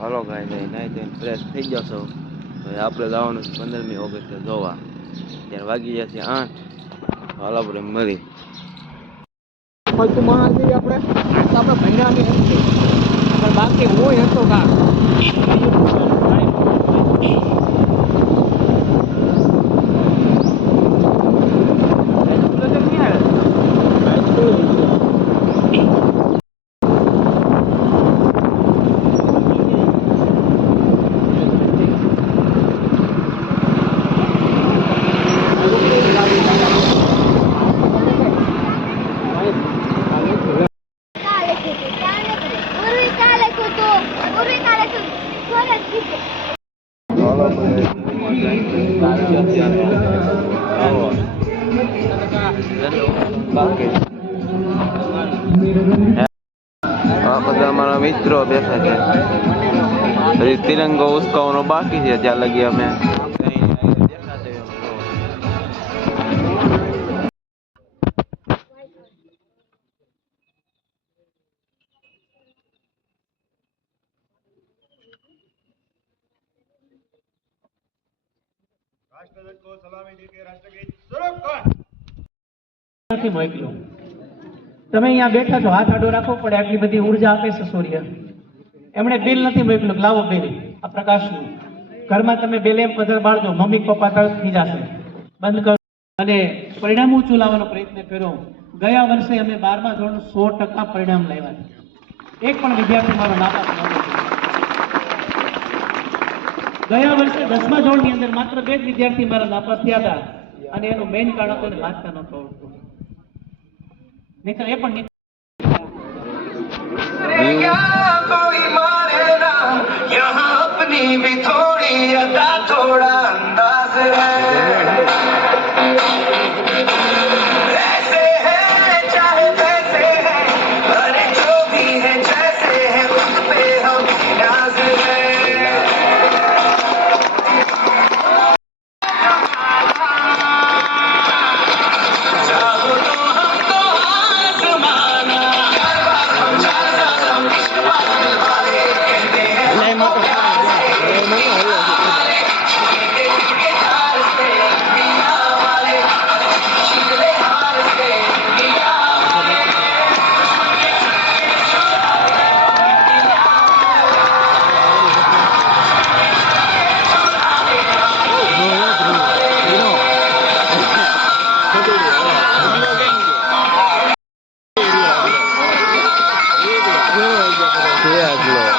હાલો કાંઈ નહીં, નાઈ ધોઈને ફ્રેશ થઈ જશો. તો આપણે જવાનું છે 15મી ઓગસ્ટે જોવા. ત્યારે વાગી જશે 8. હાલ આપણે મરી આપણે ભણ્યાની નથી પણ બાકી હોય હતો કા બધા અમારા મિત્રો બેઠા છે. હજી તિરંગો ઉસકાવવાનો બાકી છે. ત્યાં લગી અમે राष्ट्रध्वज को सलामी देके राष्ट्रगीत शुरू कर। નથી મોકલ્યો. તમે અહીંયા બેઠા છો, હાથ આડો રાખવો પડે, આટલી બધી ઉર્જા આપે છે સૂર્ય. એમણે બિલ નથી મોકલ્યું, લાવો બિલ આ પ્રકાશનું. ઘરમાં તમે બેલ એમ પધર બાળજો, મમ્મી પપ્પા તરત થઈ જશે. બંધ કરો અને પરિણામ ઊંચું લાવવાનો પ્રયત્ન કર્યો. ગયા વર્ષે અમે 12મા ધોરણનું 100% પરિણામ લાવ્યા. એક પણ વિદ્યાર્થી મારો નાપાસ ન થયો. ગયા વર્ષે 10મા ધોરણની અંદર માત્ર 2 જ વિદ્યાર્થી મારા નાપાસ થયા હતા અને એનું મેઇન કારણ હતું વાંચતા નહોતો આવડતું. નહીં તો એ પણ यहाँ अपनी भी थोड़ी अदा थोड़ा अंदाज है, ऐसे है चाहे वैसे है, अरे जो भी है जैसे है उस पे हम नाज है। चाहो तो हमको आसमाना, છે.